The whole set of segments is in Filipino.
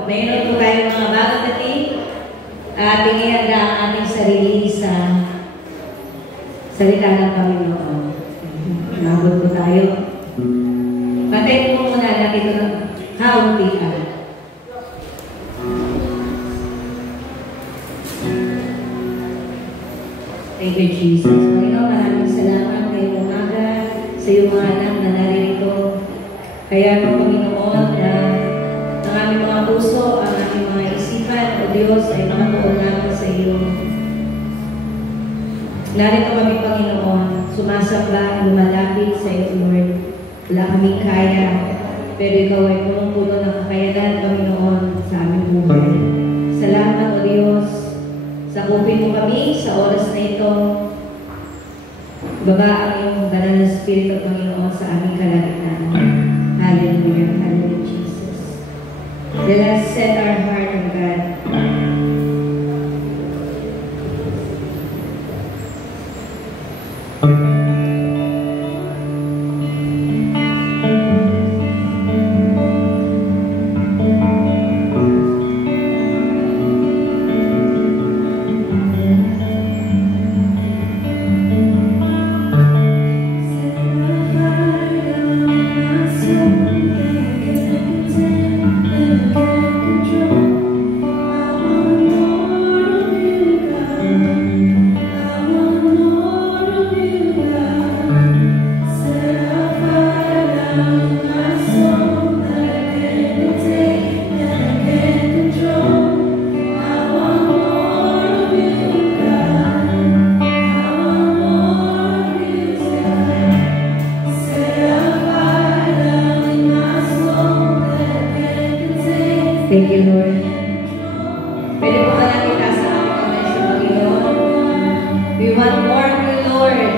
Mayroon po tayo mga bagong dating ating ihanda ang ating sarili sa salita ng Panginoon. Nabot po tayo. Patayin po muna natin ito ng kauntian. Thank you, Jesus. Panginoon, maraming salamat ngayong umaga sa iyong mga anak na narito. Kaya po, Panginoon, na ang aming mga puso, ang aming mga isipan, o Diyos, ay makapuon namin sa iyo. Narito kami, Panginoon, sumasamba, lumalapit sa iyo, Lord. Wala kaming kaya, pero ikaw ay punong-puno ng kakayanan, Panginoon, sa aming buhay. Salamat, o Diyos. Sakupin mo kami sa oras na ito. Baba ang iyong banal na Espiritu, Panginoon, sa aming kalagitnaan. Hallelujah, hallelujah, Jesus. Let us set our heart on God. Thank you, Lord. Pwede po ka natin itaas ang aming kamay sa Panginoon. We want more of you, Lord.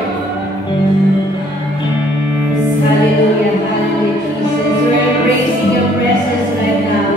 Hallelujah, hallelujah, Jesus. We are embracing your presence right now.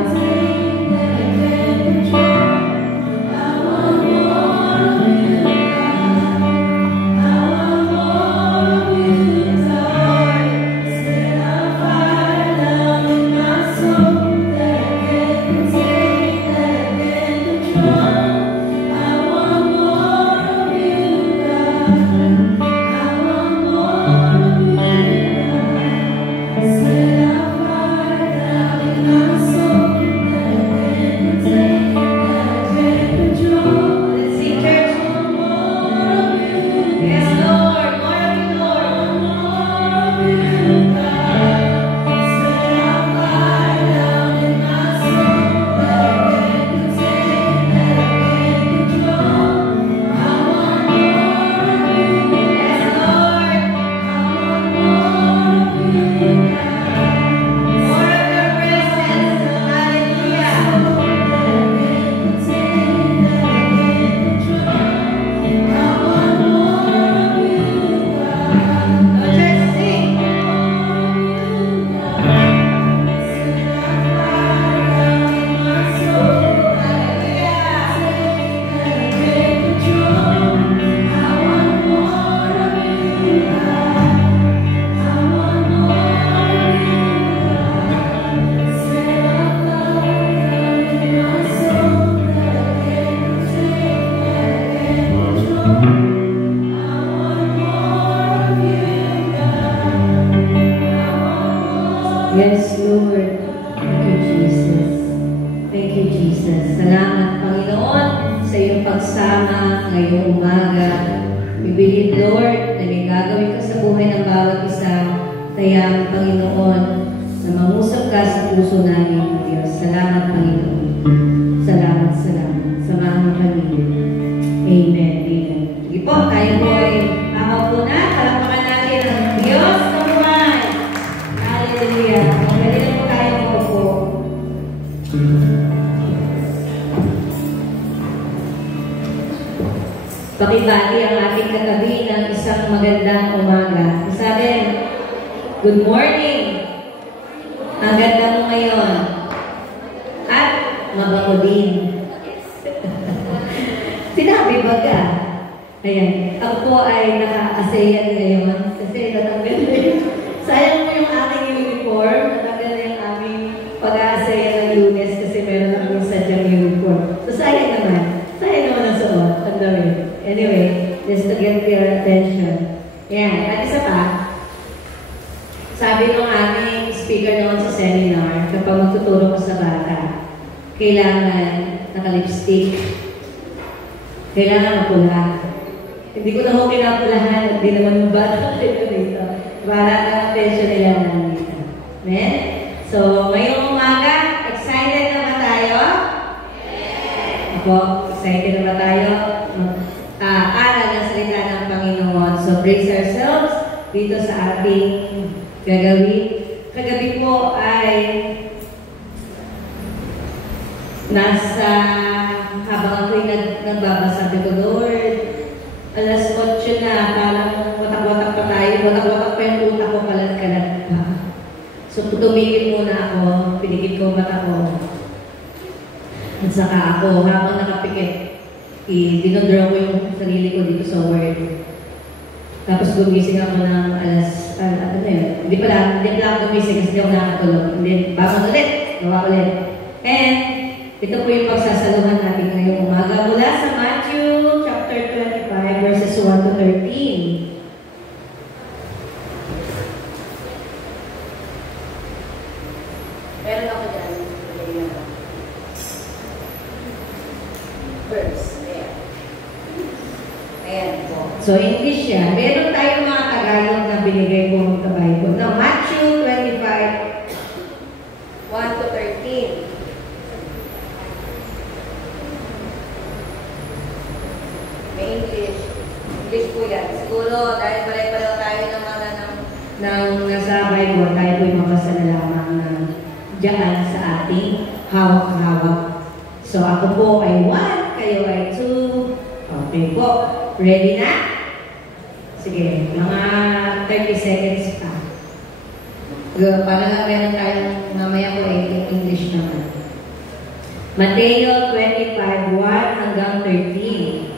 Yes, Lord. Thank you, Jesus. Thank you, Jesus. Salamat, Panginoon, sa iyong pagsama ngayong umaga. We believe, Lord, na may gagawin ka sa buhay ng bawat isa. Kaya, Panginoon, na mangusap ka sa puso namin, Diyos. Salamat, Panginoon. Salamat, salamat. Samahan mo kami. Amen, amen. Sige po, tayo po ay makaupo na. Palakpakan natin ang Diyos na buhay. Hallelujah. Pwede na po tayo makaupo. Pakibati ang ating katabi ng isang magandang umaga. Sabi, good morning. Ang ganda mo ngayon. At mabango din. Sinabi ba ka? Ayan. Ako po ay naka-asayan ngayon kasi natanggal na yun. Sayang mo yung aking uniform. Natanggal na yung aming pag-aasaya ng Lunes kasi meron kailangan naka-lipstick. Kailangan mapula. Hindi ko na ho kinapulahan. Hindi naman bata dito. Para ang attention nila nandito. Amen? So, ngayong umaga, excited na ba tayo? Yes! Ako, excited na ba tayo? Aral ng salita ng Panginoon. So, brace ourselves dito sa ating gagawin. Kagabi po ay habang ako'y nagbabasa, sabi ko, Lord, alas 8 na, parang watak-watak pa tayo, watak-watak pa yung utak ko, kalat-kalat pa. So, tumigil muna ako, pinigil ko mata ko. At saka ako, habang nakapikit, dinodraw ko yung sarili ko dito sa Word. Tapos gumising ako ng alas, hindi pala ako gumising kasi hindi ako nakatulog. Hindi, bangon ulit, gawa ulit. And, ito po yung pagsasaluhan natin ngayong umaga mula sa Matthew chapter 25 verses 1 to 13. Meron ako dyan. Verse. Ayan po. So, English yan. Meron tayong mga Tagalog na binigay po sa Bible. Now, Matthew 25, 1 to 13. May English. English po yan. Siguro, dahil pare-pareho tayo ng mga nasa Bible, tayo po yung mabasa na lamang na dyan sa ating hawak-hawak. So, ako po ay 1, kayo ay 2. Okay po. Ready na? Sige, mga 30 seconds pa. Para lang meron tayong mamaya ko ay English naman. Mateo 25, 1 hanggang 13.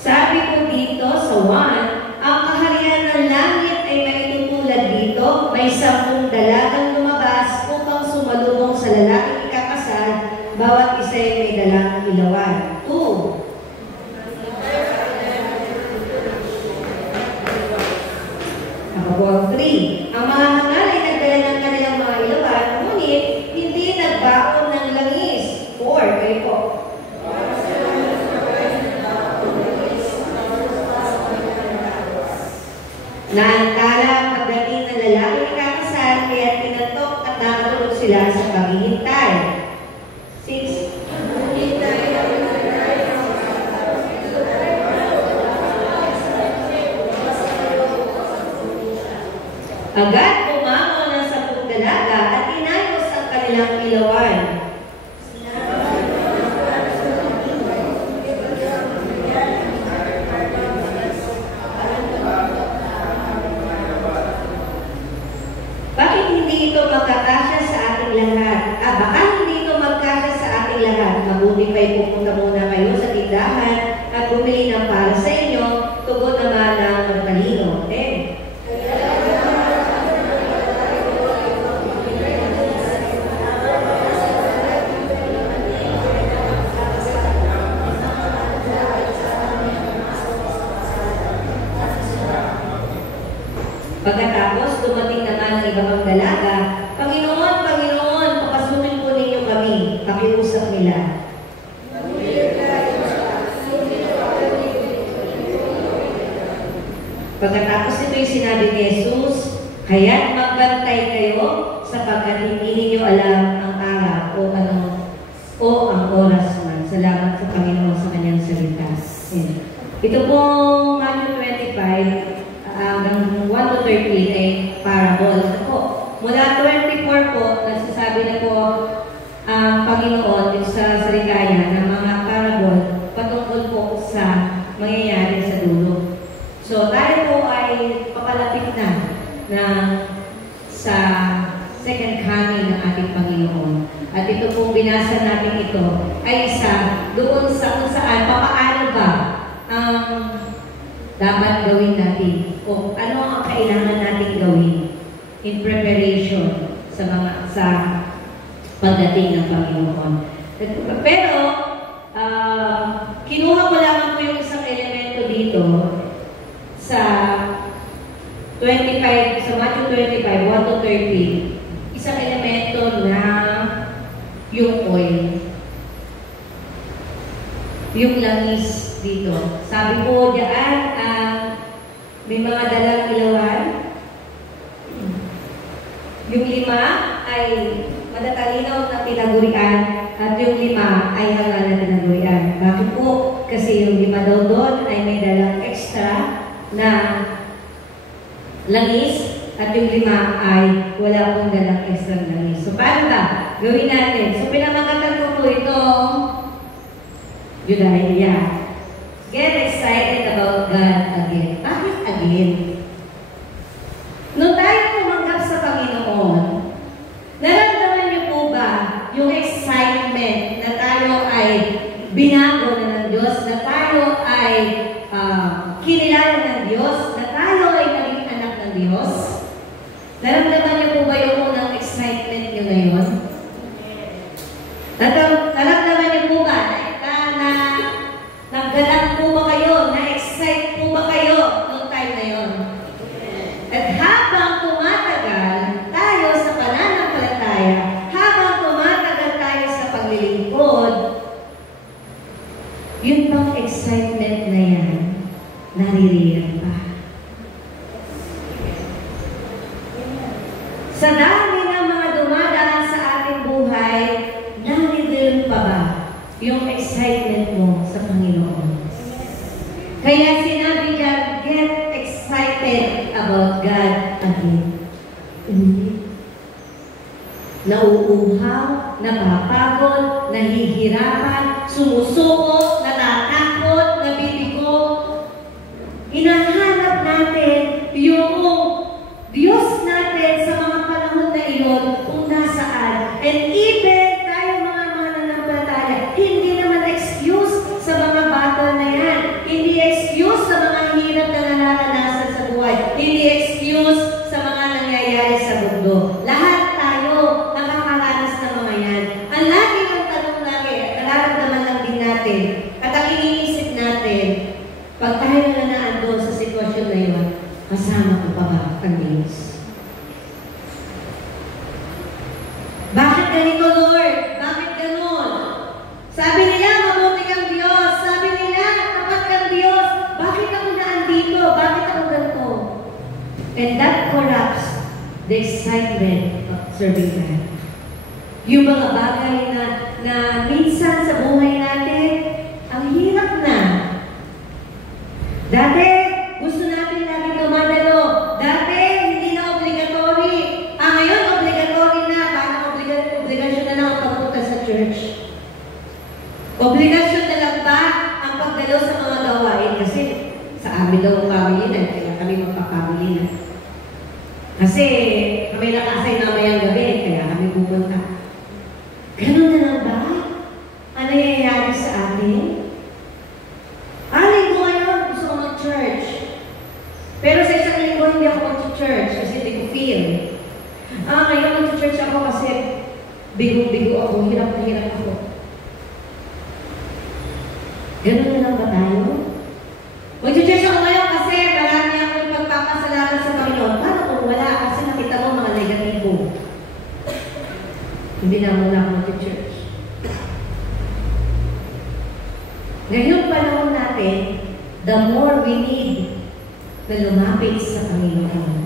Sabi ko dito sa 1, ang kaharian ng langit ay maitutulad dito, may 10 dalagang lumabas upang sumalubong sa lalaking ikakasal, bawat isa ay may dalang ilawan. 2. Ako 3. Ang mga hangal ay nagdala ng kanilang mga ilawan, ngunit hindi nagbaon ng langis. 4. Kayo po. Naantala ang pagdating ng lalaking ikakasal, kaya tinantok at nakatulog sila sa paghihintay. 6. Agad bumangon ang 10 dalaga at inayos ang kanilang ilawan. Bakit hindi ito magkakasya sa ating lahat? Baka hindi ito magkasya sa ating lahat. Mabuti pa'y pupunta muna kayo sa tindahan at bumili ng para sa inyo, tugon naman ng magtalino. Pagkatapos, dumating naman ang iba pang dalaga, Panginoon, Panginoon, papasukin po ninyo kami. Pakiusap nila. Pagkatapos ito'y sinabi ni Jesus, kaya't magbantay kayo sapagkat hindi ninyo alam ang araw o ang oras man. Salamat sa Panginoon sa kanyang salita. Ito pong Matthew 25, hanggang 1 to 13 ay parable. Po. Mula 24 po, nagsasabi na po ang Panginoon sa salita niya ng mga parable patungkol po sa mangyayari sa dulo. So, tayo po ay papalapit na sa second coming ng ating Panginoon. At ito pong binasa natin ito ay isa doon sa kung saan, papaano ba ang dapat gawin natin o ano ang kailangan natin gawin in preparation sa pagdating ng Panginoon. Pero, kinuha ko lamang po yung isang elemento dito sa 25, sa Matthew 25, 1 to 13. Isang elemento na yung yung oil. Yung langis dito. Sabi po diyan, may mga dalang ilawan. Yung 5 ay matatalinaw na tinagurian at yung 5 ay hangal na tinagurian. Bakit po? Kasi yung 5 daw doon ay may dalang extra na langis at yung 5 ay wala pong dalang extra langis. So, paano ba? Gawin natin. So, pinamagatan ko po itong Judaiya. Get excited about God again. Bakit again? Nung tayo tumanggap sa Panginoon, naramdaman niyo po ba yung excitement na tayo ay binago na ng Diyos, na tayo ay kinilala ng Diyos, na tayo ay naging anak ng Diyos? Naramdaman niyo po ba yung unang excitement niyo ngayon? Naramdaman niyo po ba na naggalak po ba kayo? Na-excite po ba kayo noong time na yun? At habang tumatagal tayo sa pananampalataya, habang tumatagal tayo sa paglilingkod, yun bang excitement na yan, naririyan pa. Sa dami ng mga dumadaan sa ating buhay, naririyan pa ba yung excitement mo sa Panginoon? Kaya sinabi niya, get excited about God again. Nauuhaw, napapagod, nahihirapan, sumusuko, natatakot, nabibigo. Hinahanap natin yung Diyos natin sa mga panahon na iyon kung nasaan. And even tayo mga nananampalataya, hindi naman excuse sa mga battle na yan. Hindi excuse sa mga hirap na nararanasan sa buhay. Hindi excuse sa mga nangyayari sa mundo. Lahat tayo nakakaranas ng mga yan. Ang lagi ng tanong lagi, nararamdaman lang din natin, at ang iniisip natin, pag tayo na naandun sa sitwasyon na yun, kasama ko pa ba ang Diyos? Bakit ganito, Lord? Bakit ganun? Sabi nila, mabuti kang Diyos. Sabi nila, tapat kang Diyos. Bakit ako naandito? Bakit ako ganito? And that corrupts the excitement of serving God. Yung mga bagay na minsan sa buhay natin, ang hirap na. Dati, gusto natin lagi dumadalo. Dati, hindi na obligatory. Ngayon, obligatory na. Parang obligasyon na lang ang pagpunta sa church. Obligasyon na lang ba ang pagdalo sa mga gawain? Kasi sa amin daw ang family na, kaya kami magpapamili na. Kasi kami nakasay mamayang gabi, kaya kami pupunta. Ganun na lang ba? Ano nangyayari sa atin? Linggo ngayon, gusto ko mag-church. Pero sa isang linggo, hindi ako mag-church kasi hindi ko feel. Ngayon mag-church ako kasi bigo-bigo ako, hirap na hirap ako. Ganun na lang ba tayo? Mag-church ako ngayon kasi marami akong pagpapasalamat sa Panginoon. Paano kung wala? Kasi nakita ko mga negatibo. Hindi na muna ako mag-church. Ngayong panahon natin, the more we need na lumapit sa Panginoon.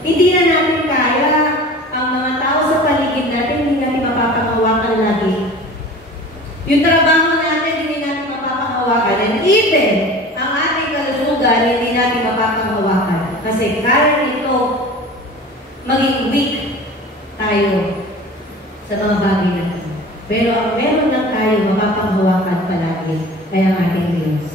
Hindi na natin kaya ang mga tao sa paligid natin, hindi natin mapapangawakan lagi. Yung trabaho natin, hindi natin mapapangawakan. And even, ang ating kalusugan, hindi natin mapapangawakan. Kasi kaya nito maging weak tayo sa mga bagay natin. Pero ang meron lang tayo mapapanghawakan palagi ay ang ating Diyos.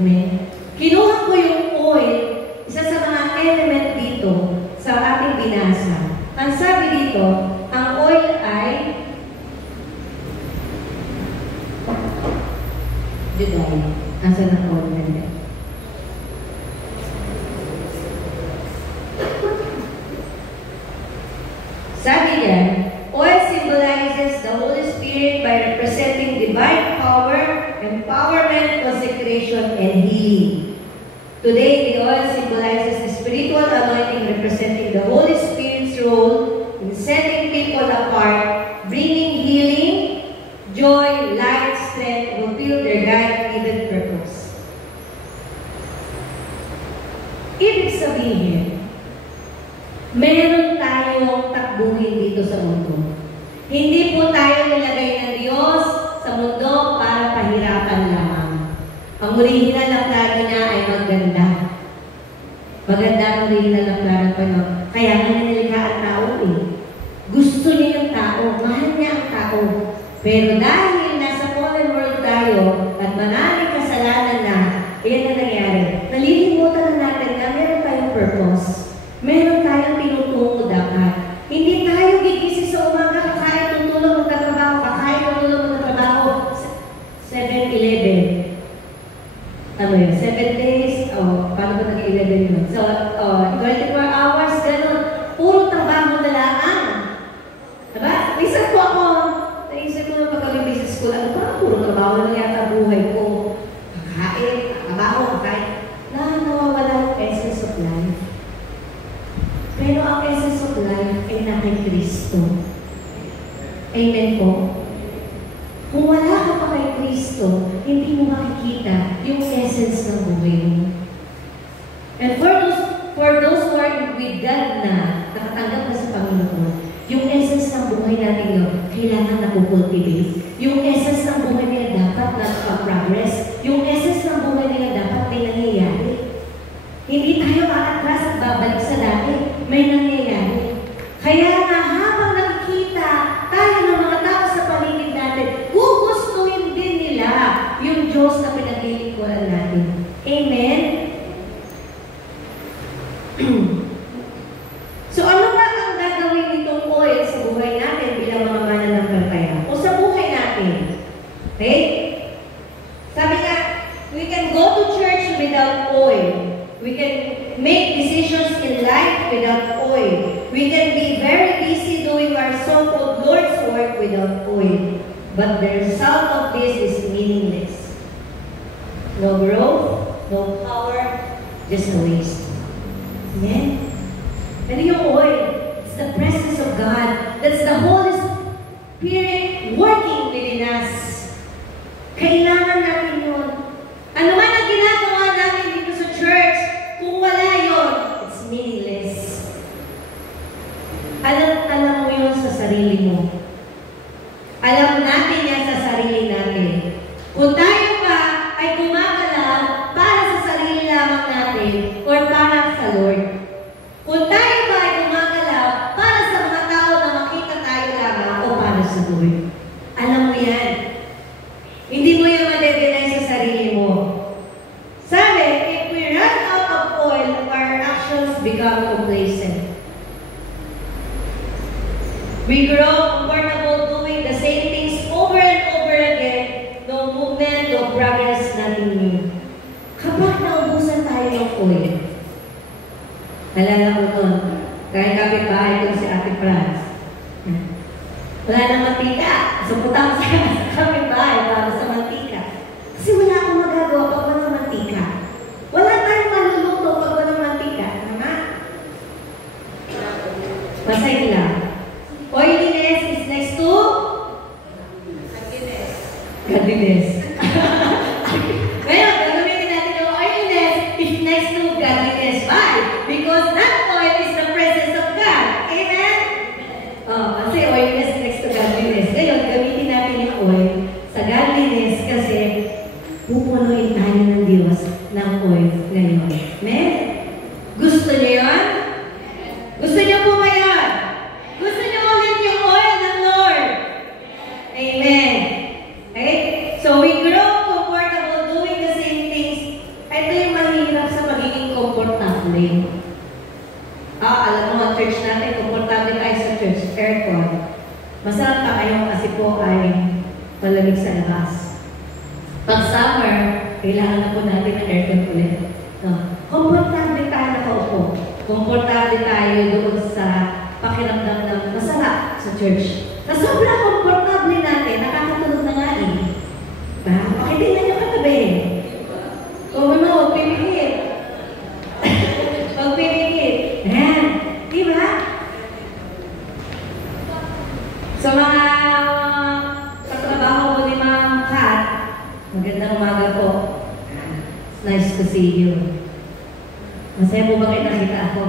Amen? Kinuha ko yung oil, isa sa mga element dito sa ating binasa. Ang sabi dito, ang oil ay Juday. Asa na oil na yan? Sabi yan, oil symbolizes the Holy Spirit by representing divine power, empowerment, consecration, and healing. Today, the oil symbolizes the spiritual anointing representing the Holy Spirit's role in setting people apart, bringing healing, Kaya nga nilikha ang tao eh. Gusto niya yung tao, mahal niya ang tao. Pero dahil nasa fallen world tayo at maraming kasalanan na, iyan na nangyari. Nalilimutan na natin na meron tayong purpose. Meron tayong pinutungo dapat. Hindi tayo gigising sa umaga, kakain, tutulong, magtatrabaho, kakain, tutulong, magtatrabaho. 7-11. Ano yun? 7 days? Paano ba nag-11 yun? So, 24 hours, gano'n. Puro trabaho na lang. Diba? Minsan po ako, naisip ko na pag kami business school, ano ba? Puro trabaho na yata buhay ko. Kakain, trabaho, kakain. Nawawala yung essence of life. Pero ang essence of life ay na kay Kristo. Amen po? Kung wala ka pa kay Kristo, hindi mo makikita yung essence ng buhay mo. And for those who are with God na, nakatanggap na sa Panginoon, yung essence ng buhay natin yun, kailangan na kukultivate. Yung essence ng buhay nila dapat na-progress. Yung essence ng buhay nila dapat may nangyayari. Hindi tayo aatras at babalik sa dati. May nangyayari. Kaya nga habang nakikita tayo ng mga tao sa paligid natin, gugustuhin din nila yung Diyos na pinaglilingkuran natin. Amen? So ano ba ang gagawin nitong oil sa buhay natin bilang mga mananampalataya? O sa buhay natin? Okay? Sabi nga, we can go to church without oil. We can make decisions in life without oil. We can be very busy doing our so-called Lord's work without oil. But the result of this is meaningless. No growth, no power, just a waste. Amen? And yung oil, it's the presence of God. That's the Holy Spirit working within us. Kailangan natin yun. Ano man ang ginagawa natin dito sa church, kung wala yun, it's meaningless. Alam mo yun sa sarili mo. Alam natin yan sa sarili natin. Kung tayo pa ay gumagalaw para sa sarili lamang natin or para sa Lord. Kung tayo pa ay gumagalaw para sa mga tao na makita tayo lamang o para sa Lord. Alam mo yan. Hindi mo yan ma-recognize sa sarili mo. Sabi, if we run out of oil, our actions become complacent. We grow comfortable doing the same things over and over again. No movement, no progress, nothing new. Kapag naubusan tayo ng oil, alala ko nun, kahit kapit-bahay ko si Ate Franz. Wala nang mantika. So punta ko sa kapit-bahay para sa mantika. Kasi wala akong magagawa pag walang mantika. Wala tayong maluluto pag walang mantika. Tama? Masay lang. Oiliness is next to godliness. Ngayon, gagamitin natin yung oiliness is next to godliness. Why? Because that oil is the presence of God. Amen? Kasi oiliness is next to godliness. Ngayon, gamitin natin yung oil sa godliness kasi pupunuin tayo ng Diyos ng oil ngayon. Amen? Gusto niyo yun? Gusto niyo po ba yun? Gusto niyo ulit yung oil ng Lord? Amen. Okay? So we grow comfortable doing the same things. Ito yung mahirap sa pagiging komportable. Alam mo, ang church natin, komportable tayo sa church. Aircon. Masarap pa kayo kasi po ay malamig sa labas. Pag summer, kailangan na po natin ng aircon ulit. Komportable tayo nakaupo. Komportable tayo doon sa pakiramdam ng masarap sa church. Sa sobrang komportable natin, nakakatulog na nga eh. Pakitingnan nyo katabi. Huwag pipikit. Huwag pipikit. Ayan. Diba? Sa mga katrabaho ko ni Ma'am Kat, magandang umaga po. It's nice to see you. Masaya po ba kayo nakita ako?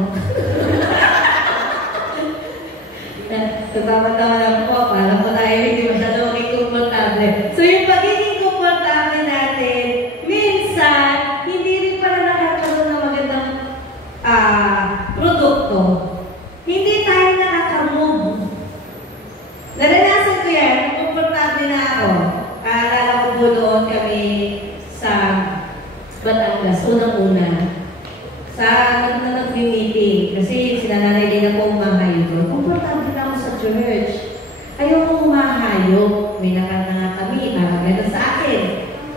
Tatawa-tawa lang po, para po tayo hindi masyado maging komportable. So yung pagiging komportable natin, minsan, hindi rin pala nakakaroon ng magandang produkto.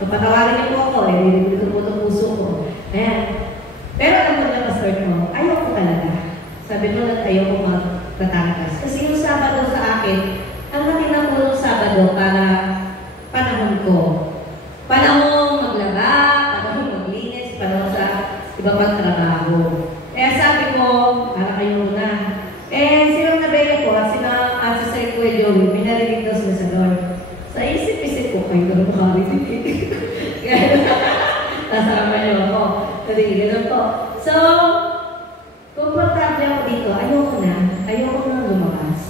patawarin niyo po ako, nililito po itong puso ko. Ayan. Pero alam mo na, Pastor ko, ayoko talaga. Sabi ko na ayoko magtatangas. Kasi yung Sabado sa akin, ang matindang po ng Sabado para panahon ko. Panahon maglaba, panahon maglinis, panahon sa iba pang trabaho. Kaya sabi ko, para kayo na. Silang nabaya po, si Sir Kuya Joey, may narinig daw sila sa Lord. Sa isip-isip ko, kayo na makarinig. Kasama niyo ako. Kasi gano'n po. So, komportable ako dito. Ayoko na lumabas.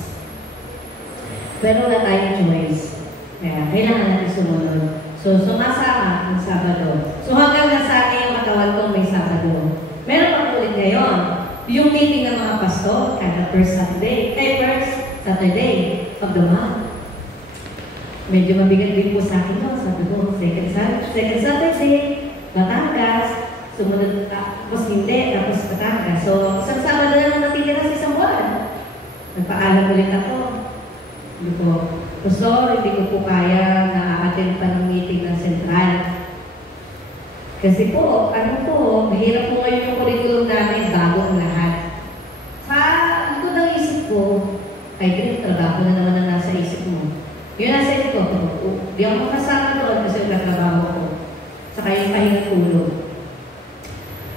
Pero wala tayong choice. Kaya kailangan natin sumunod. So, sumasama ang Sabado. So, hanggang nasanay yung katawan ko may Sabado. Meron pa ulit ngayon. Yung meeting ng mga pastor, kada first Saturday of the month. Medyo mabigat din po sa akin, no? Sabi ko, second Saturday, Batangas, sumunod, tapos hindi, tapos Batangas. So, isang Sabado na lang natitira sa isang buwan. Nagpaalam ulit ako. Hindi ko, hindi ko po kaya na-attend pa ng meeting ng Central. Kasi po, mahirap po ngayon yung curriculum namin, bagong lahat. Sa likod ng isip ko, ay, trabaho na naman na nasa isip mo. Yun nasa isip ko, di ako makasama doon kasi nagtrabaho ko. Saka yung pahinga tulog.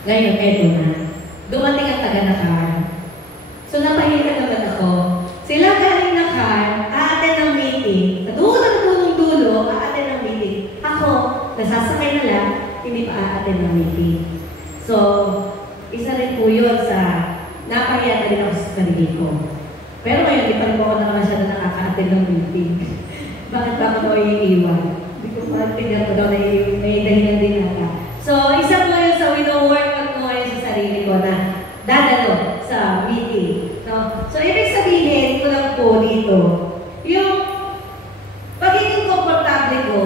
Ngayon, eto na. Dumating ang taga-Nakar. So, napahinga naman ako. Sila galing Nakar, a-attend ng meeting. Sa dulo, a-attend ng meeting. Ako, nasasakay na lang, hindi pa a-attend ng meeting. So, isa rin po yun sa napahiya na rin ako sa sarili ko. Pero ngayon, di pa rin po ako naman siya na nakaka-attend ng meeting. Bakit ba ako iiwan? Hindi ko parang ko daw na may dahilan din nata. So, isa po yun sa wino-workout ko ngayon sa sarili ko na dadalo sa meeting. So, ibig sabihin ko lang po dito, yung pagiging komportable ko,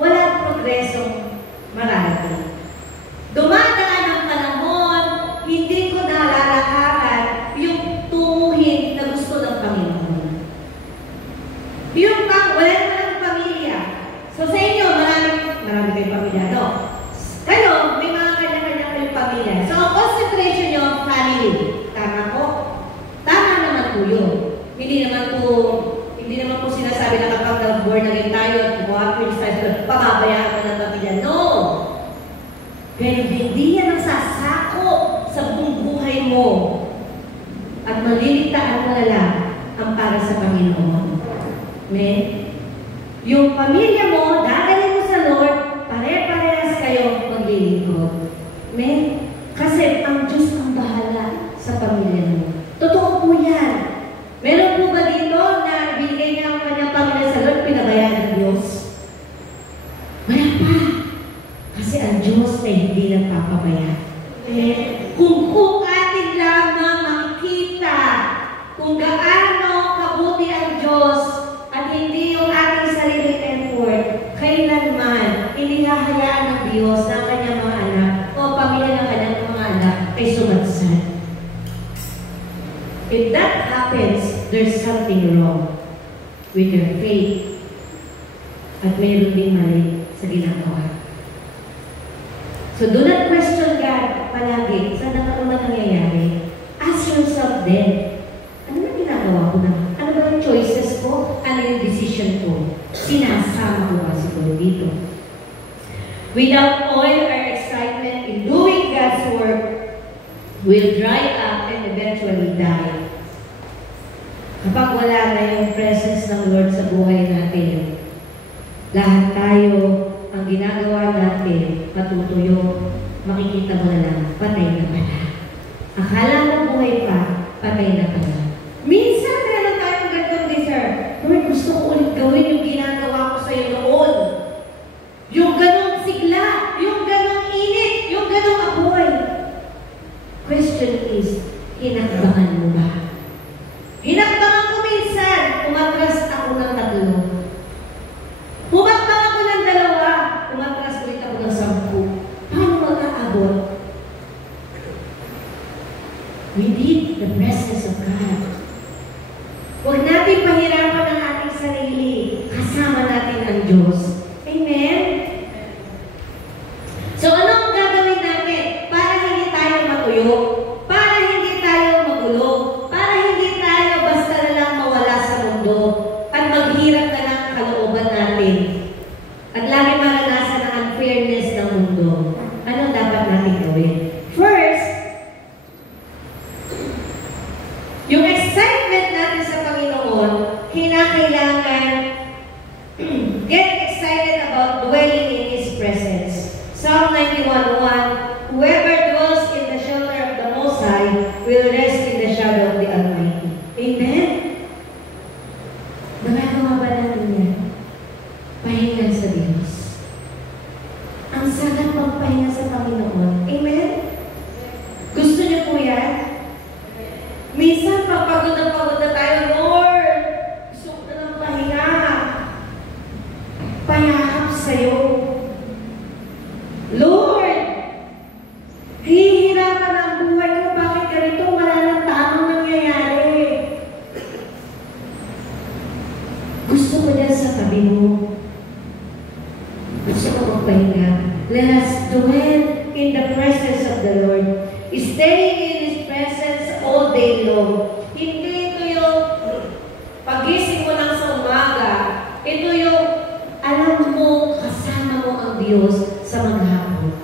walang progresong marami. Dumadaan ang panahon, hindi ko nalalakaran yung tunguhin na gusto ng Panginoon. Yung wala naman ang pamilya. So sa inyo, marami kayong pamilya, no? Kayo, may mga kanya-kanya kayong pamilya. So ang concentration nyo, family. Tama po? Tama naman po yun. Hindi naman po sinasabi na kapag nag-born again tayo at pababayaan mo ng pamilya. No! Pero hindi yan ang sasako sa buong buhay mo. At maliligtaan mo na lang ang para sa Panginoon. Amen? Yung pamilya mo, dadalhin mo sa Lord, pare-parehas kayo maglilingkod. Amen? Kasi ang Diyos ang bahala sa pamilya mo. Totoo po yan. Meron po ba dito na bigay niya ang kanyang pamilya sa Lord, pinabayaan ng Diyos? Wala pa. Kasi ang Diyos ay hindi nagpapabaya. Kung atin lamang makikita kung gaano kabuti ang Diyos at hindi yung ating sariling effort, kailanman inihahayaan ng Diyos na kanyang mga anak o pamilya ng kanyang mga anak ay sumadsad. If that happens, there's something wrong with your faith at mayroon din mali sa ginagawa. So do not question God palagi. Saan na naman nangyayari? Ask yourself then, ano na ginagawa ko na? Ano ba yung choices ko? Ano yung decision ko? Sinasama ko ba siguro dito? Without oil or excitement in doing God's work, will dry up and eventually die. Kapag wala na yung presence ng Lord sa buhay natin, lahat tayo ang ginagawa natin, matutuyo, makikita mo na lang, patay na pala. Akala mo buhay pa, patay na pala. Minsan, meron tayong gantong desire. Lord, gusto ko ulit gawin yung ginagawa ko sa'yo noon. Yung ganong sigla, yung ganong init, yung ganong apoy. Question is, hinakbangan mo ba? Hinakbangan ko minsan, umatras ako ng 3. Humakbang ako ng 2, umatras ulit ako ng 10. Paano mag-aabot? We need the presence of God. Huwag natin pahirapan ang ating sarili. Kasama natin ang Diyos. Amen? Get excited about dwelling in His presence. Psalm 91:1, whoever dwells in the shelter of the Most High will rest in the shadow of the Almighty. Amen? Nagagawa ba natin yan? Pahinga sa Diyos. Ang sarap magpahinga sa Panginoon. Amen? Gusto niyo po yan? Minsan, pagod na tayo, Lord, gusto ko na ng pahinga. Payakap sa'yo. Lord, hihirapan ang buhay ko. Bakit ganito? Wala nang tamang nangyayari. Gusto ko dyan sa tabi mo. Gusto ko magpahinga. Let us dwell in the presence of the Lord. Staying in His presence all day long. Hindi ito yung pagising mo lang sa umaga. Ito yung alam mo, kasama mo ang Diyos sa maghapon.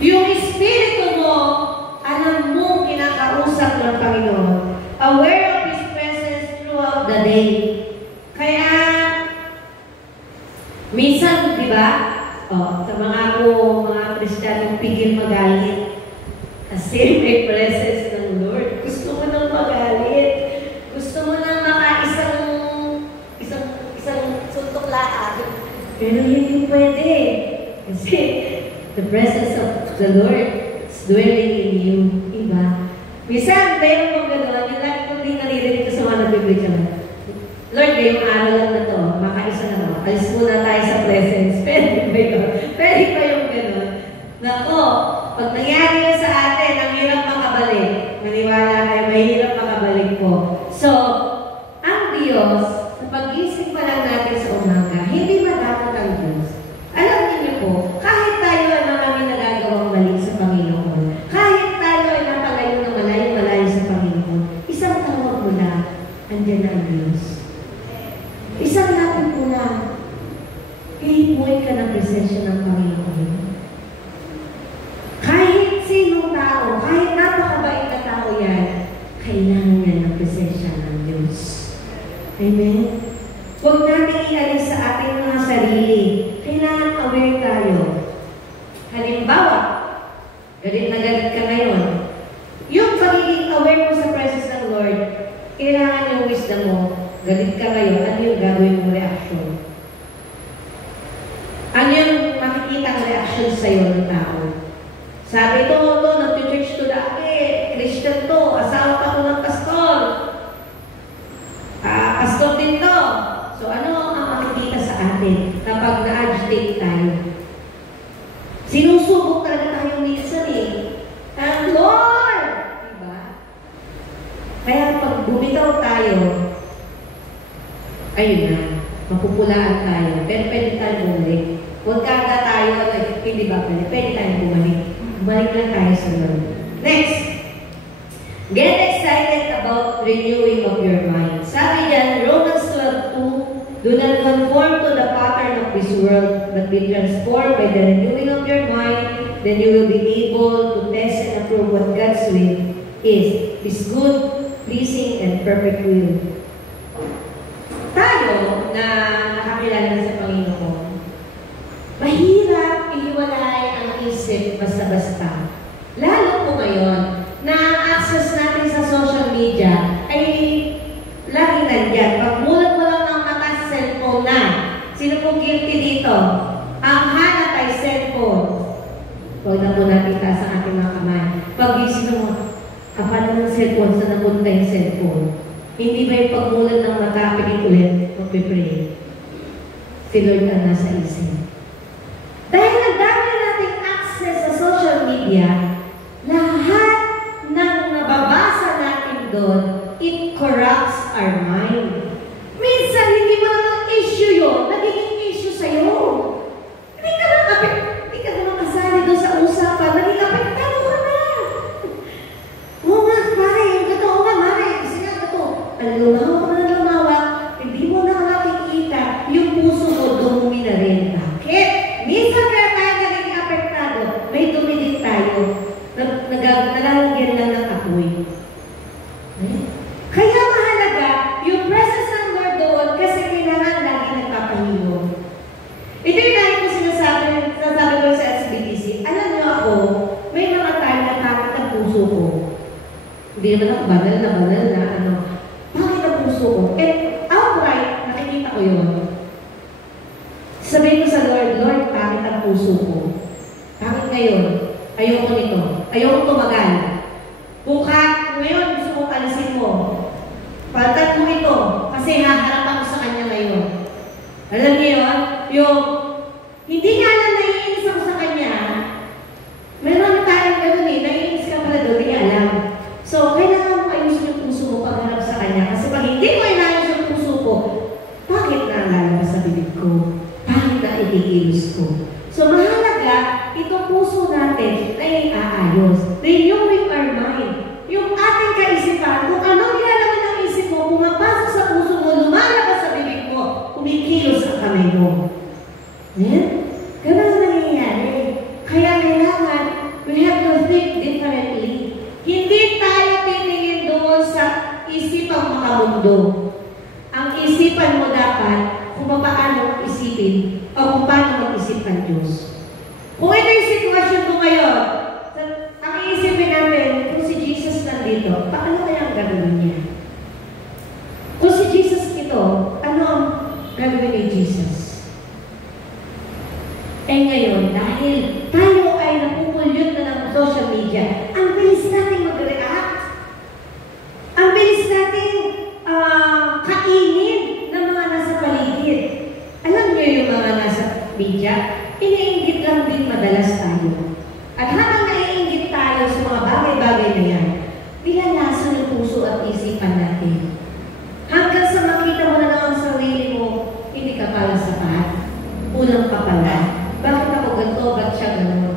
Yung Espiritu mo, alam mo, kinakausap ng Panginoon. Aware of His presence throughout the day. Kaya, minsan, di ba? Sa mga Kristiyanong pigil magalit. Kasi may presence ng Lord. Gusto mo nang magalit. Gusto mo nang isang suntok-laan. Pero hindi pwede. Kasi the presence of the Lord is dwelling in you. Diba? Minsan, tayo mong gano'n, yung lagi kong din naririnig ko sa mga nagbibigay. Lord, ngayong araw lang na to, makaisa na mo. Alis muna tayo sa presence. Pwede ba yun? Pwede ba yung gano'n? Nako, pag nangyari yun sa atin, ang hirap makabalik. Maniwala kayo, mahirap makabalik po. So, ang Diyos, sa pag-isip pa lang natin sa umaga, hindi matakot ang Diyos. Alam niyo po, kahit tayo ay marami nagagawang mali sa Panginoon, kahit tayo ay napalayo na malayo sa Panginoon, isang tawag mo na, andyan na ang Diyos. Isang lapit mo na, ihimuin ka ng presensya ng Panginoon. Kahit sinong tao, kahit napakabait na tao yan, kailangan yan ng presensya ng Diyos. Amen? Huwag natin ialis sa ating mga sarili. Kailangan aware tayo. Halimbawa, galit na galit ka ngayon. Yung pagiging aware mo sa presence ng Lord, kailangan yung wisdom mo. Galit ka ngayon, ano yung gagawin mong reaction? Ano yung makikita ang reaction sa'yo ng tao? Sabi to, nag-church to dati, Christian to, asawa ka ko ng pastor. Pastor din to. So ano ang makikita sa atin kapag na-agitate tayo? Sinusubok talaga tayo minsan eh. And Lord! Diba? Kaya pag bumitaw tayo, ayun na, mapupulaan tayo. Pero pwede tayo bumalik. Huwag kada tayo, hindi ba pwede tayo bumalik. Balik lang tayo sa Lord. Next, get excited about renewing of your mind. Sabi dyan, Romans 12:2, do not conform to the pattern of this world, but be transformed by the renewing of your mind, then you will be able to test and approve what God's will is. His good, pleasing, and perfect will. Tayo na nakakilala na sa Panginoon, mahirap ihiwalay ang isip basta-basta. Lalo po ngayon, na access natin sa social media ay lagi nandyan. Pag mulat mo lang ng mata sa cellphone na, sino pong guilty dito? Ang hanap ay cellphone. Huwag na po natin taas ang ating mga kamay. Pag gising mo, kapano ng cellphone, saan napunta yung cellphone? Hindi ba yung pagmulat ng mata, ulit, magpipray? Si Lord ang nasa isip. Dahil ang dami nating access sa social media, lahat ng nababasa natin doon, it corrupts our mind. Minsan, hindi mo naman issue yun, nagiging issue sa'yo. Hindi ka naman kasali doon sa usapan, naging apektado ka na. Oo nga, pare, yung gato, oo nga, mare, kasi nga gato. Lumawa ka na lumawa, hindi mo na nakikita, yung puso mo dumumi na rin. Bakit? Minsan kaya tayo naging apektado, may dumi din tayo. naman ako banal na ano. Bakit ang puso ko? Outright, nakikita ko yun. Sabihin ko sa Lord, Lord, bakit ang puso ko? Bakit ngayon? Ayoko nito. Ayoko tumagal. Kung ngayon gusto kong alisin mo, palitan mo ito, kasi haharap ako sa kanya ngayon. Alam niyo yun? Yung, hindi nga lang naiinis ako sa kanya, meron tayong gano'n naiinis ka pala doon, hindi alam. So, kailangan mo ayusin yung puso mo pagharap sa kanya. Kasi pag hindi mo inayos yung puso ko, bakit naalala sa bibig ko? Bakit na ikikilos ko? So, mahalaga, itong puso natin ay aayos. Renewing our mind. Yung ating kaisipan, kung anong ilalawin ng isip mo, pumapasok sa puso mo, lumalabas sa bibig mo, kumikilos ang kamay mo. Ayan? Ganun ang nangyayari. Kaya kailangan, we have to think differently. Hindi tayo titingin doon sa isipang makamundo. Ang isipan mo dapat kung paano isipin o kung paano mag-isip ang Diyos. Kung ito yung sitwasyon mo ngayon, ang iisipin natin, kung si Jesus nandito, paano kaya ang gagawin niya? Kung si Jesus ito, ano ang gagawin ni Jesus? Ngayon, dahil tayo ay napupulyot na ng social media, ang bilis natin mag-react. Ang bilis natin kainin ng mga nasa paligid. Alam niyo yung mga nasa media, iniinggit lang din madalas tayo. At habang naiinggit tayo sa mga bagay-bagay na yan, nilalason yung puso at isipan natin. Hanggang sa makita mo na lang ang sarili mo, hindi ka pala sapat. Kulang ka pala. Bakit ako ganito? Ba't siya gano'n?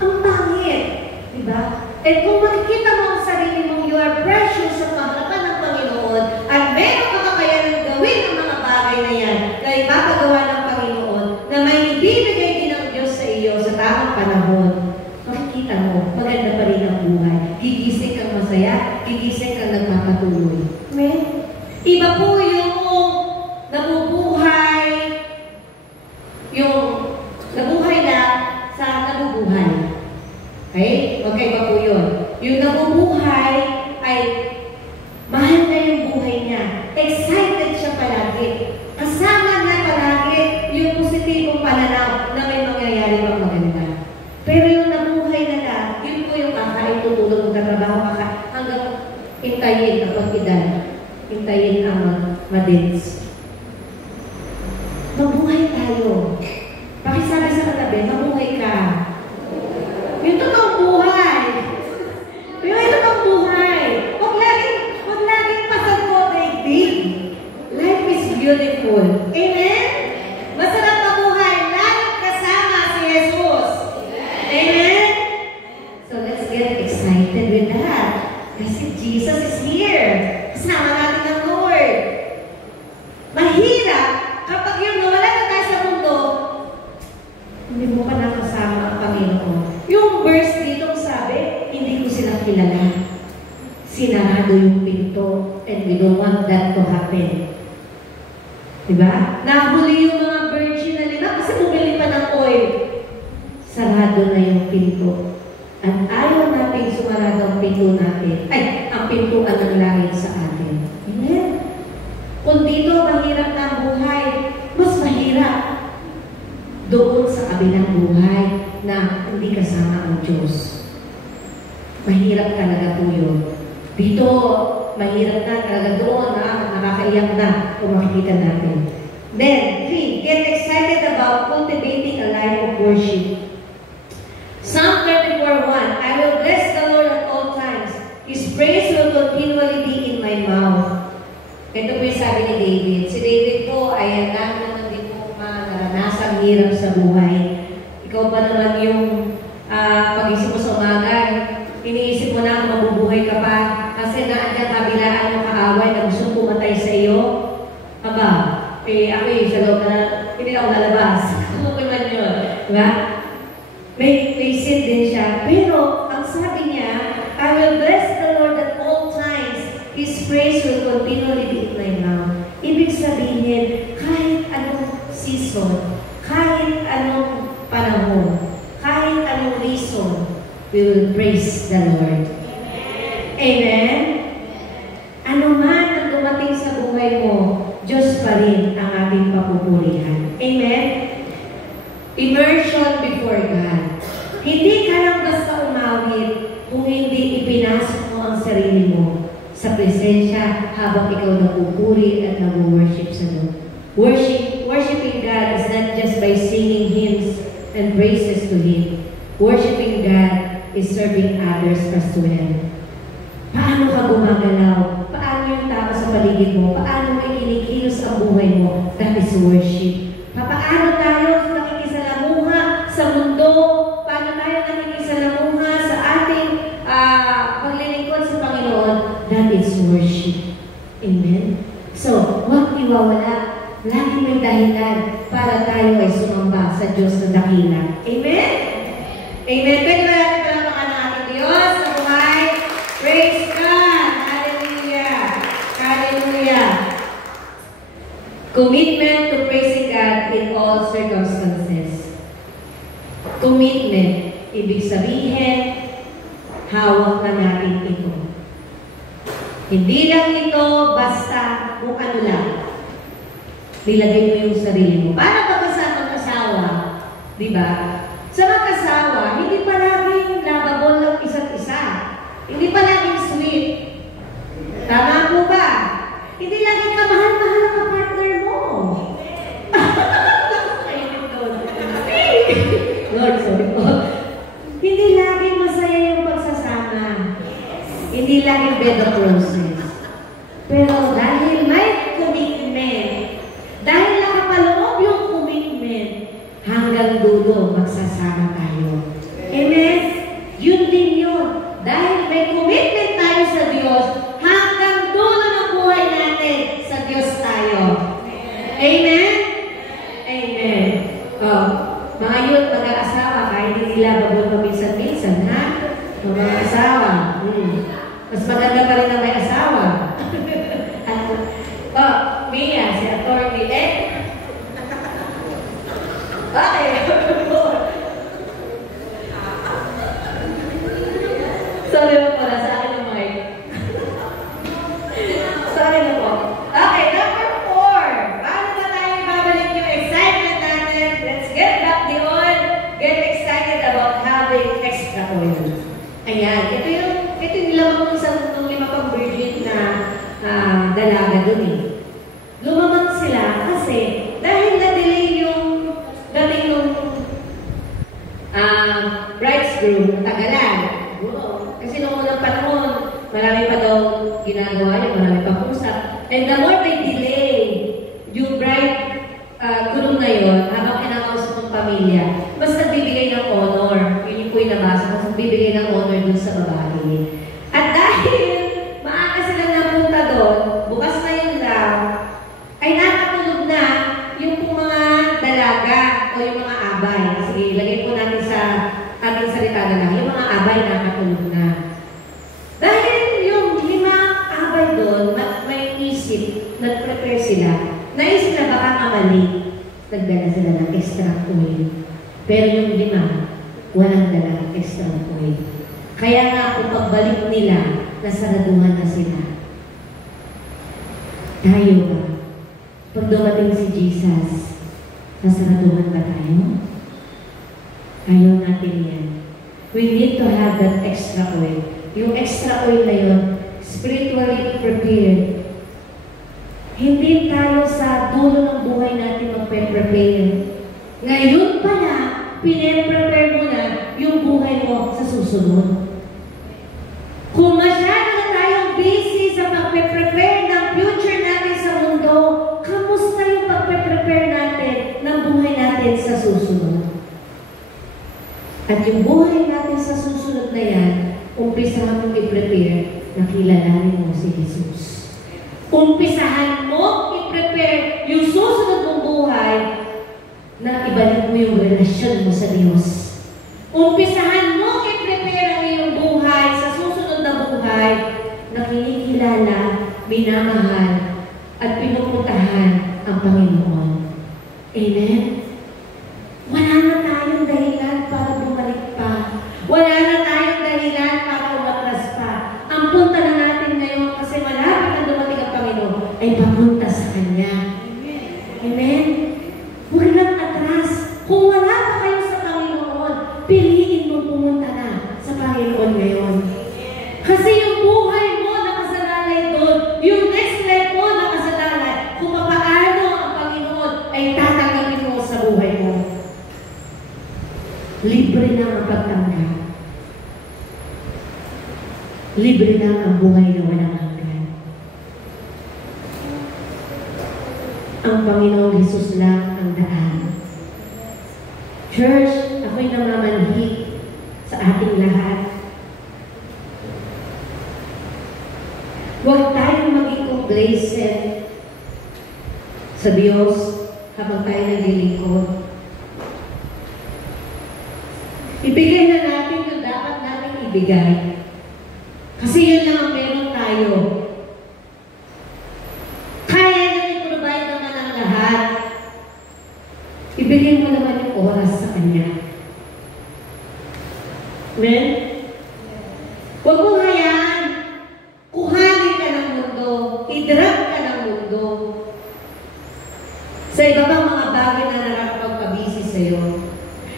Ang pangit. Diba? At kung makikita mo ang sarili mo, you are precious sa pangharapan ng Panginoon at meron ka kakayanan gawin ang mga bagay na yan na ipapagawa ng Panginoon na may ibibigay din ng Diyos sa iyo sa tamang panahon. Makikita mo, maganda pa rin ang buhay. Gigising kang masaya, gigising kang nagpapatuloy. Amen? Iba po yung nabubuhay, nabubuhay na sa nabubuhay. Okay? Magkaiba po yun. Yung nabubuhay ay mahal na yung buhay niya. Excited siya palagi. Kasama niya palagi yung positibong pananaw na may mangyayari pang maganda. Pero yung nabuhay na lang, yun po yung kakain, tutulog, magtatrabaho ka hanggang hintayin kapag edad. Hintayin ang madins. Mabuhay tayo. Pakisabi sa katabi, mabuhay ka. Yung totoong buhay. Yung totoong buhay. Huwag laging pasad mo, daigdig. Life is beautiful. Amen? Masarap mabuhay. Laging kasama si Jesus. Amen? So let's get excited with that. Kasi Jesus is here. Kasama natin ang Lord. Mahirap kapag yun, nawala na tayo sa mundo, hindi mo pa nakasama ang Panginoon. Yung verse dito sabi, hindi ko sila kilala. Sinarado yung pinto and we don't want that to happen. Diba? Nahuli yung mga virgin na nila kasi bumili pa ng oil. Sarado na yung pinto. At ayaw natin sumarado ang pinto natin. Ay, ang pintuan ng langit sa atin. Amen? Kung dito mahirap na ang buhay, mas mahirap doon sa kabilang buhay na hindi kasama ang Diyos. Mahirap talaga po yun. Dito, mahirap na talaga doon na nakakaiyak na kung makikita natin. Then, 3, get excited about cultivating a life of worship. Psalm 34:1, I will bless the Lord at all times. His praise will continually be in my mouth. Ito po yung sabi ni David. Si David po ay naman din po naranasang hirap sa buhay. Ikaw ba naman yung pag-isip mo sa umaga, iniisip mo na kung mabubuhay ka pa kasi naandyan kabilaan yung kaaway na gusto pumatay sa iyo? Aba, ako sa loob na hindi ako lalabas. Kung man yun. Diba? May sin din siya. Pero, ang sabi niya, I will bless the Lord at all times. His praise will continually be in my mouth. Ibig sabihin, kahit anong season, kahit anong panahon, kahit anong reason, we will praise the Lord. Amen? Amen? kapurihan. Amen? Immersion before God. Hindi ka lang basta umawit kung hindi ipinasok mo ang sarili mo sa presensya habang ikaw nagpupuri at nag-worship sa Lord. Worshiping God is not just by singing hymns and praises to Him. Worshiping God is serving others as well. Paano ka gumagalaw? Paano yung tao sa paligid mo? Paano may kinikilos ang buhay mo? That is worship. Paano tayo nakikisalamuha sa mundo? Paano tayo nakikisalamuha sa ating paglilingkod sa Panginoon? That is worship. Amen? So, huwag iwawala. Lagi may dahilan para tayo ay sumamba sa Diyos na dakila. Amen? Amen. Pwede ba natin palapakan ng ating Diyos na buhay? Praise God! Hallelujah! Hallelujah! Commitment to praising God in all circumstances. Commitment. Ibig sabihin, hawak na natin ito. Hindi lang ito basta kung ano lang. Nilagay mo yung sarili mo. Para ba sa mag-asawa? Diba? Sa mag-asawa, hindi pa laging lababol ng isa't isa. Hindi pa laging sweet. Tama po ba? Hindi laging kamahal-mahal ang partner mo. Lord, sorry po. Hindi laging masaya yung pagsasama. Hindi laging bed of roses. Pero dahil may commitment, dahil nakapaloob yung commitment, hanggang dulo magsasama tayo. Amen? Yun din yun. Dahil may commitment tayo sa Diyos, hanggang dulo ng buhay natin sa Diyos tayo. Amen? Amen. Mga yun, mag-aasawa, kahit hindi nila babol paminsan-minsan, ha? Mga asawa. Mas maganda pa rin na may asawa. Mia, si Atty. Okay. Sorry po pala, sa akin yung mic. Sorry na po. Okay, number 4. Paano ba tayo babalik yung excitement natin? Let's get back the oil. Get excited about having extra oil. Ayan, ito yung nilamang ng 5 pang virgin na dalaga dun eh. Lumamang sila kasi dahil na-delay yung dating yung bridegroom, tagalan. Kasi noong unang panahon, marami pa daw ginagawa niya, marami pa pusat. And the more they delay yung bridegroom na yun, habang kinakausap ng pamilya, mas nagbibigay ng honor. Yun yung po yung nabasa, mas nagbibigay ng honor dun sa babae. At dahil maaga sila napunta doon, bukas na yun daw, ay nakatulog na yung mga dalaga o yung mga abay. Sige, ilagay po natin sa ating salita na lang. Yung mga abay nakatulog na. Dahil yung 5 abay doon, may isip, nag-prepare sila. Naisip na baka kamali. Nagdala sila ng extra oil. Pero yung 5, walang dalang extra oil. Kaya nga kung pagbalik nila, nasaraduhan na sila. Tayo ba? Pag dumating si Jesus, nasaraduhan ba tayo? Ayaw natin yan. We need to have that extra oil. Yung extra oil na yun, spiritually prepared. Hindi tayo sa dulo ng buhay natin magpe-prepare. Ngayon pala, pine-prepare mo na yung buhay mo sa susunod. Kung masyado na tayong busy sa pagpe-prepare ng future natin sa mundo, kamusta yung pagpe-prepare natin ng buhay natin sa susunod? At yung buhay natin sa susunod na yan, umpisahan mong i-prepare na kilalanin mo si Jesus. Umpisahan mo i-prepare yung susunod mong buhay na ibalik mo yung relasyon mo sa Diyos. Umpisahan mo i-prepare ang iyong buhay sa susunod na buhay na kinikilala, minamahal, at pinupuntahan ang Panginoon. Amen? Wala na tayong dahilan para bumalik pa. Wala na tayong dahilan para umatras pa. Ang punta na natin ngayon kasi malapit na dumating ang Panginoon ay papunta sa Kanya. Amen? Huwag lang atras. Kung wala pa kayo sa Panginoon, piliin mo pumunta na sa Panginoon ngayon. Kasi yung buhay mo nakasalalay doon, yung next life mo nakasalalay, kung paano ang Panginoon ay tatanggapin mo sa buhay mo. Libre na ang pagtanggap. Libre na ang buhay na walang hanggan. Ang Panginoong Hesus lang ang daan. Church, ako'y namamanhik sa ating lahat. Huwag tayong maging complacent sa Diyos habang tayo naglilingkod. Ibigay na natin yung dapat natin ibigay. Kasi yun lang ang meron tayo. Kaya na i-provide naman ang lahat. Ibigay mo naman yung oras sa Kanya. Amen? Huwag mong hayaan. Kuhanin ka ng mundo. I-drag ka ng mundo. Sa iba pang mga bagay na nakakapagpabisi sa'yo.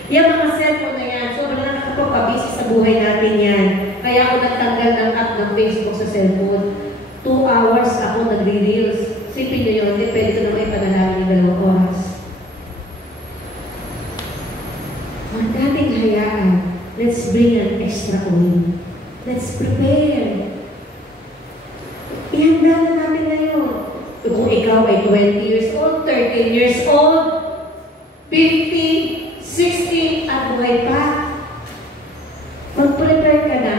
Yung mga cellphone na yan, sobrang nakakapagpabisi sa buhay natin yan. Kaya ako nagtanggal ng app ng Facebook sa cellphone. 2 hours ako nagre-reels. Sipin nyo yun, hindi pwede ko naman ipanalangin ng 2 oras. Huwag nating hayaan. Let's bring an extra oil. Let's prepare. Ihanda na natin ngayon. Kung ikaw ay 20 years old, 13 years old, 50, 60, at buhay pa, mag-prepare ka na,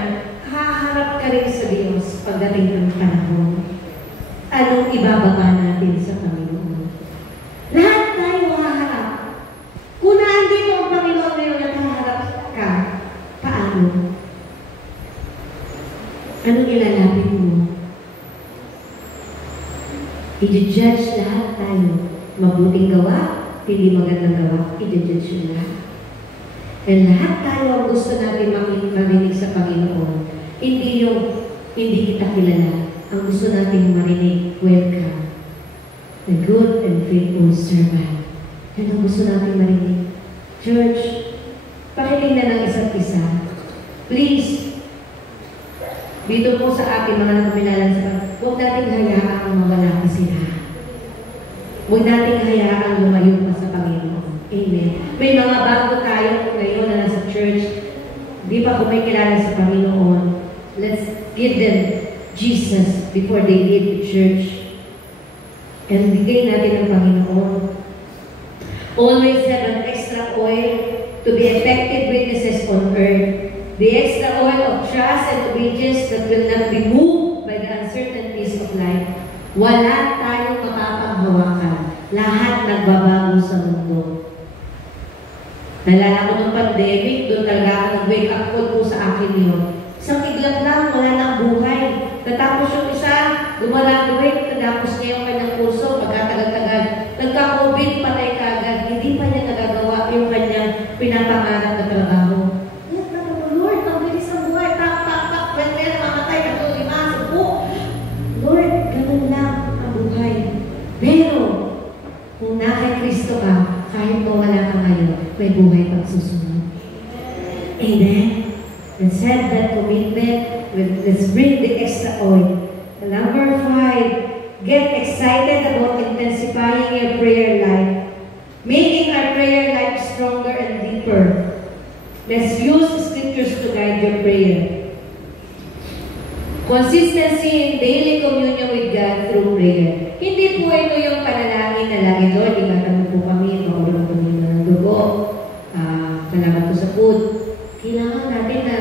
haharap ka rin sa Diyos pagdating ng panahon. Anong ibababa natin sa Panginoon? Lahat tayo haharap. Kung naandito ang Panginoon ngayon at haharap ka, paano? Anong ilalapit mo? I-judge lahat tayo. Mabuting gawa, hindi magandang gawa, i-judge yun lahat. And lahat tayo ang gusto natin marinig sa Panginoon. Hindi yung hindi kita kilala. Ang gusto natin marinig, welcome. The good and faithful servant. Yan ang gusto natin marinig. Church, pakinig na ng isa't isa. Please, dito po sa akin, mga nagpamilalan sa Panginoon, huwag natin hayaan mawala ka sila. Huwag natin hayaan lumayo pa sa Panginoon. Amen. May mga bago tayo ngayon na nasa church. Di ba kung may kilala sa Panginoon, let's give them Jesus before they leave the church. And bigay natin ang Panginoon. Always have an extra oil to be effective witnesses on earth. The extra oil of trust and obedience that will not be moved by the uncertainties of life. Wala tayong mapapanghawakan. Lahat nagbabago sa mundo. Nalala ko ng pandemic, doon talaga ako nag-wake up call po sa akin yun. Isang kidlat lang, wala nang buhay. Natapos yung isa, gumaladuate, natapos niya yung kanyang kurso, pagkatagal-tagal. Nagka-COVID, patay ka agad. Hindi pa niya nagagawa yung kanyang pinapangarap na trabaho. Lord, mabilis ang buhay. Tak. When meron mamatay, ako 5, 10. Lord, ganun lang ang buhay. Pero, kung nasa Kristo ka, kahit mawala ka ngayon, may buhay pang susunod. Amen? Let's have that commitment. Let's bring the extra oil. Number 5, get excited about intensifying your prayer life. Making our prayer life stronger and deeper. Let's use scriptures to guide your prayer. Consistency in daily communion with God through prayer. Hindi po ito yung panalangin na lagi, Lord, ikatanong po kami, maulong po nyo ng dugo, salamat po sa food. Kailangan natin na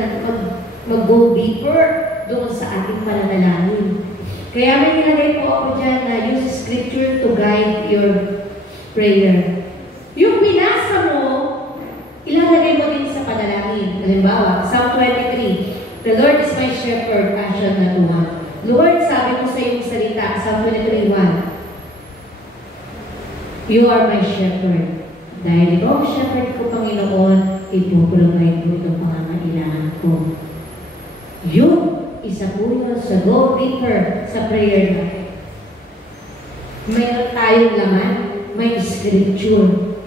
mag-go deeper doon sa ating pananalangin. Kaya may nilagay po ako dyan na use scripture to guide your prayer. Yung binasa mo, ilalagay mo din sa panalangin. Halimbawa, Psalm 23, The Lord is my shepherd, I shall not want. Lord, sabi mo sa iyong salita, Psalm 23:1, You are my shepherd. Dahil ikaw ang shepherd ko, Panginoon, ipupulungay ko itong pangangailangan ko. Yun, isa po yun sa go deeper sa prayer natin. Mayroon tayong laman, may scripture.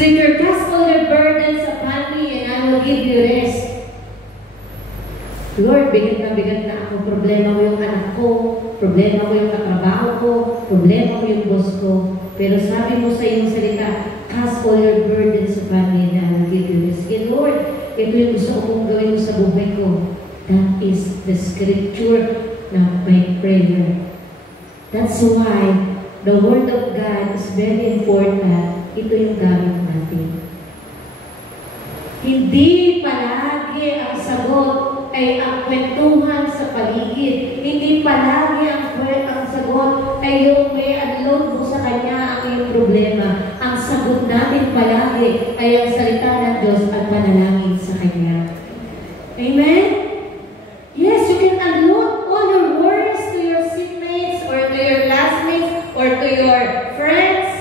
Scripture, cast all your burdens upon me and I will give you rest. Lord, bigat na ako. Problema mo yung anak ko, problema mo yung katrabaho ko, problema mo yung boss ko. Pero sabi mo sa iyong salita, cast all your burdens upon me and I will give you rest. And Lord, ito yung gusto kong gawin mo sa buhay ko. That is the scripture na my prayer. That's why the Word of God is very important. Ito yung gamit natin. Hindi palagi ang sagot ay ang kwentuhan sa paligid. Hindi palagi ang sagot ay yung may unload mo sa Kanya ang iyong problema. Ang sagot natin palagi ay ang salita ng Diyos at panalangin sa Kanya. Amen? Yes, you can unload all your worries to your seatmates or to your classmates or to your friends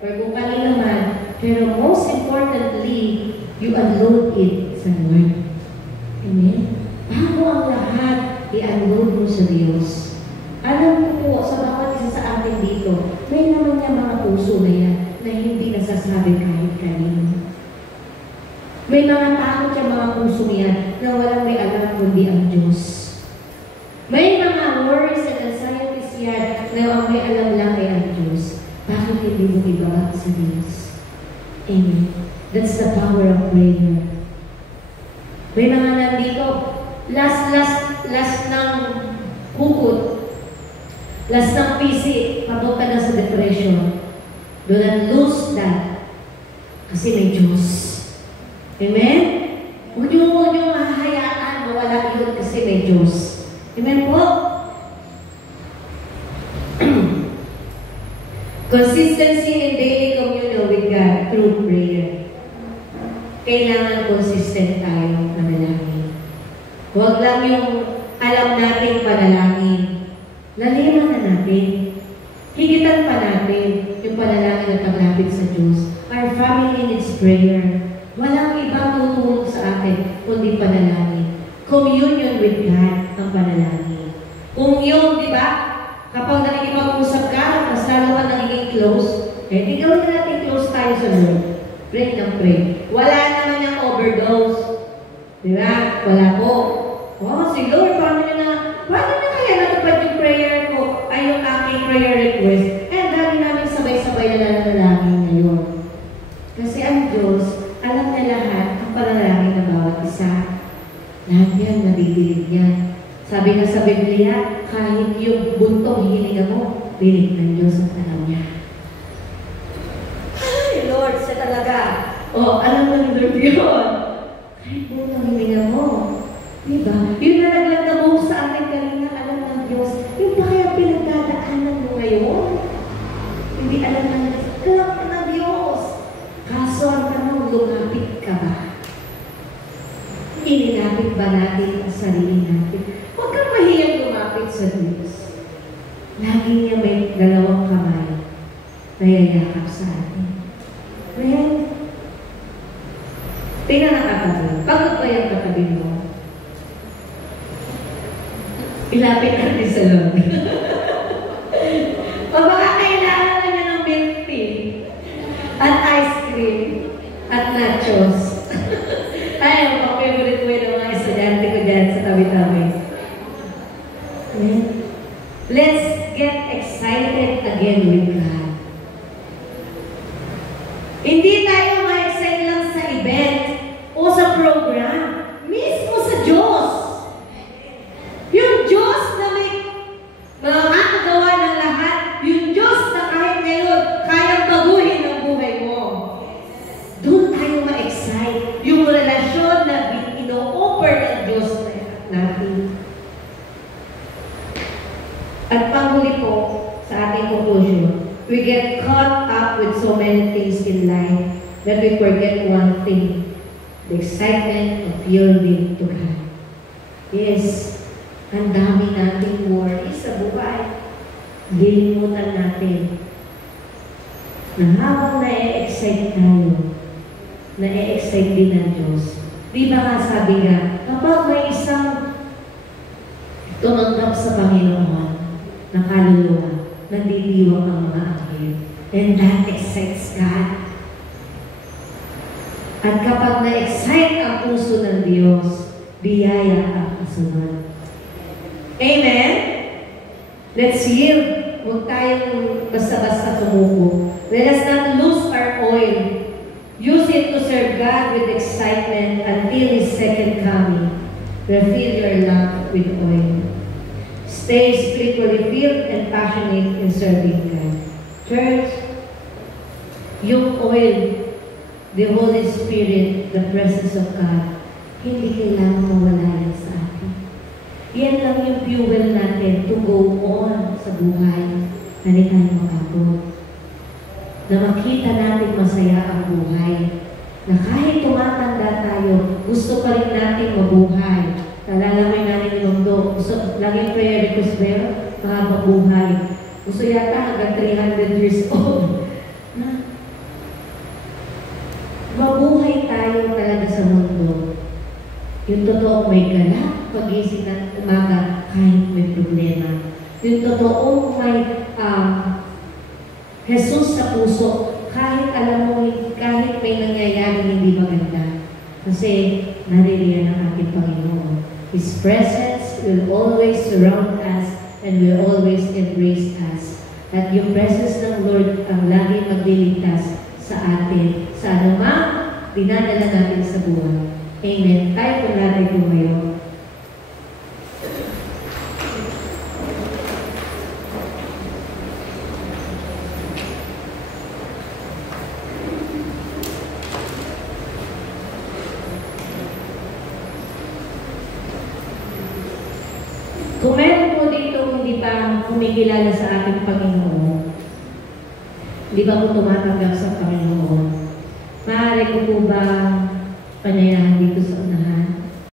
or kung kanino man. Pero most importantly, you unload it sa Lord. Amen? Bago ang lahat, i-unload mo sa Diyos. Alam ko po, sa bawat isa sa atin dito, may naman niya mga puso na yan na hindi nasasabi kahit kanino. May mga takot siya mga puso niya na walang may alam kundi ang Diyos. May mga worries and anxieties yan na ang may alam lang ay ang Diyos. Bakit hindi mo ibabag sa Diyos? Amen. That's the power of prayer. May mga nandito, last ng hukot, last ng PC, papunta na sa depression. Do not lose that. Kasi may Diyos. Amen? Huwag niyo mahahayaan mawala yun kasi may Diyos. Amen po? Consistency in daily communion with God through prayer. Kailangan consistent tayo manalangin. Huwag lang yung alam nating panalangin. Laliman na natin. Higitan pa natin yung panalangin at paglapit sa Diyos. Our family needs prayer. Walang ibang tutulong sa atin kundi panalangin. Communion with God ang panalangin. Kung yun, di ba? Kapag nakikipag-usap ka, mas lalo ka nagiging close, eh, di gawin na natin close tayo sa Lord. Pray ng pray. Wala naman yung overdose. Di ba? Wala po. Oh, si Lord, paano na kaya natupad yung prayer ko? Ay, yung aking prayer request. Eh, dami namin sabay-sabay na nanalangin ngayon. Kasi ang Diyos, alam niya lahat ang panalangin ng bawat isa. Lahat yan, nabibilig niya. Sabi nga sa Biblia, kahit yung buntong hininga mo, bilig ng Diyos ang alam niya. Ay, Lord, siya talaga. Oh, alam ng Lord yun. Kahit buntong hininga mo. Diba? Yung nalaglag mo sa akin kanina, alam ng Diyos. Yung ba kaya pinagdadaanan mo ngayon? Hindi alam ng Diyos. Alam ng Diyos. Kaso ang tanong, lumapit ka ba? Ininapit ba natin ang sarili natin? Huwag kang mahiyang lumapit sa Diyos. Lagi niya may dalawang kamay na yayakap sa atin. Ngayon, tingnan ang katabi. Pagod ba yung katabi mo? Ilapit natin sa Lord. O baka kailangan na niya ng milk tea at ice cream at nachos. Ay, ang favorite ko yung mga estudyante ko dyan sa tabi-tabi. Let's get excited again with God. Hindi tayo ma-excite lang sa event o sa program. Mismo sa Diyos. Yung Diyos na may makakagawa ng lahat. Yung Diyos na kahit ngayon kayang baguhin ang buhay mo. Doon tayo ma-excite. Yung relasyon na ino-offer ng Diyos natin. At panghuli po, sa ating conclusion, we get caught up with so many things in life that we forget one thing, the excitement of yielding to God. Yes, ang dami nating worries sa buhay. Lilimutan natin na habang na-excite tayo, na-excite din ang Diyos. Di ba nga sabi nga, kapag may isang tumanggap sa Panginoon, na kaluluwa, nandiliwang ang mga anghel. And that excites God. At kapag na-excite ang puso ng Diyos, biyaya ang kasunod. Amen? Let's yield. Huwag tayong basta-basta tumuko. Let us not lose our oil. Use it to serve God with excitement until His second coming. Refill your lamp with oil. Stay spiritually filled and passionate in serving God. Church, yung oil, the Holy Spirit, the presence of God, hindi kailangan mawala yan sa atin. Yan lang yung fuel natin to go on sa buhay na hindi tayo makabot. Na makita natin masaya ang buhay. Na kahit tumatanda tayo, gusto pa rin natin mabuhay. Nalalamay natin yung mundo. Gusto, laging prayer request ba yun? Mga mabuhay. Gusto yata hanggang 300 years old. Mabuhay tayo talaga sa mundo. Yung totoo may galak, pagising ng umaga kahit may problema. Yung totoo may Jesus sa puso, kahit alam mo, kahit may nangyayari hindi maganda. Kasi naririyan ang ating Panginoon. His presence will always surround us and will always embrace us. At yung presence ng Lord ang lagi magliligtas sa atin, sa anumang dinadala natin sa buhay. Amen. Tayo po natin po ngayon. Kung meron po dito hindi pa kumikilala sa ating Panginoon, hindi ba po tumatanggap sa Panginoon, maaari ko po ba panayahan dito